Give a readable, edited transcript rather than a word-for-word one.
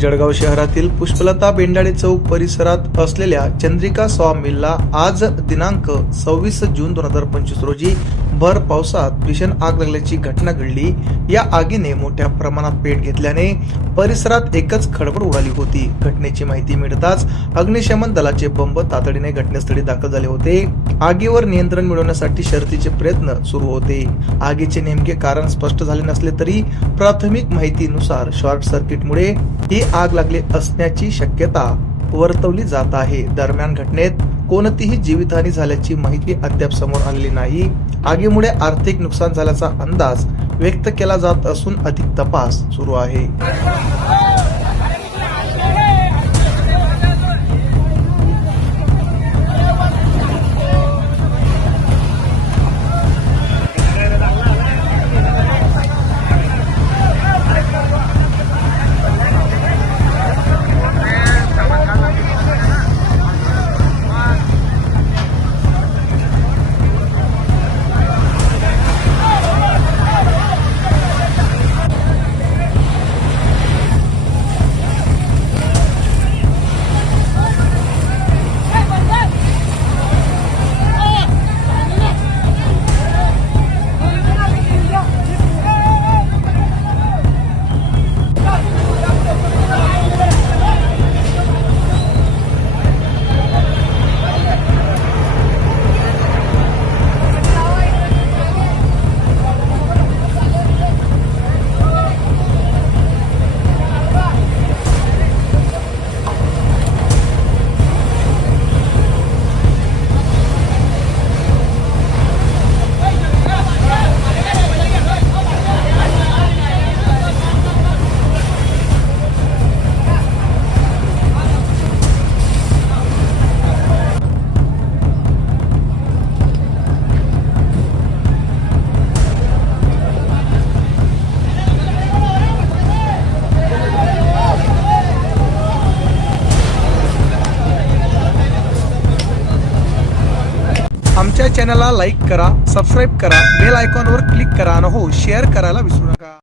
जळगाव शहरातील पुष्पलता बेंडाळे चौक परिसरात असलेल्या चंद्रिका सॉ मिलला आज दिनांक 26 जून 2025 रोजी भर पावसात भीषण आग लागल्याची घटना घडली। या आगीने मोठ्या प्रमाणात पेट घेतल्याने परिसरात एकच खळबळ उडाली होती। घटनेची माहिती मिळताच अग्निशमन दलाचे बंब तातडीने घटनास्थळी दाखल झाले होते। आगीवर नियंत्रण मिळवण्यासाठी शर्थीचे प्रयत्न सुरू होते। आगीचे नेमके कारण स्पष्ट झाले नसले तरी प्राथमिक माहितीनुसार शॉर्ट सर्किटमुळे ही आग लागली असण्याची शक्यता वर्तवली जात आहे। दरम्यान घटनेत कोणतीही जीवितहानी झाल्याची माहिती अद्याप समोर आलेली नाही। आगीमुळे आर्थिक नुकसान झाल्याचा अंदाज व्यक्त केला जात असून अधिक तपास सुरू आहे। आमच्या चॅनलला लाईक करा, सबस्क्राईब करा, बेल आयकॉनवर क्लिक करा आणि हो शेअर करायला विसरू नका।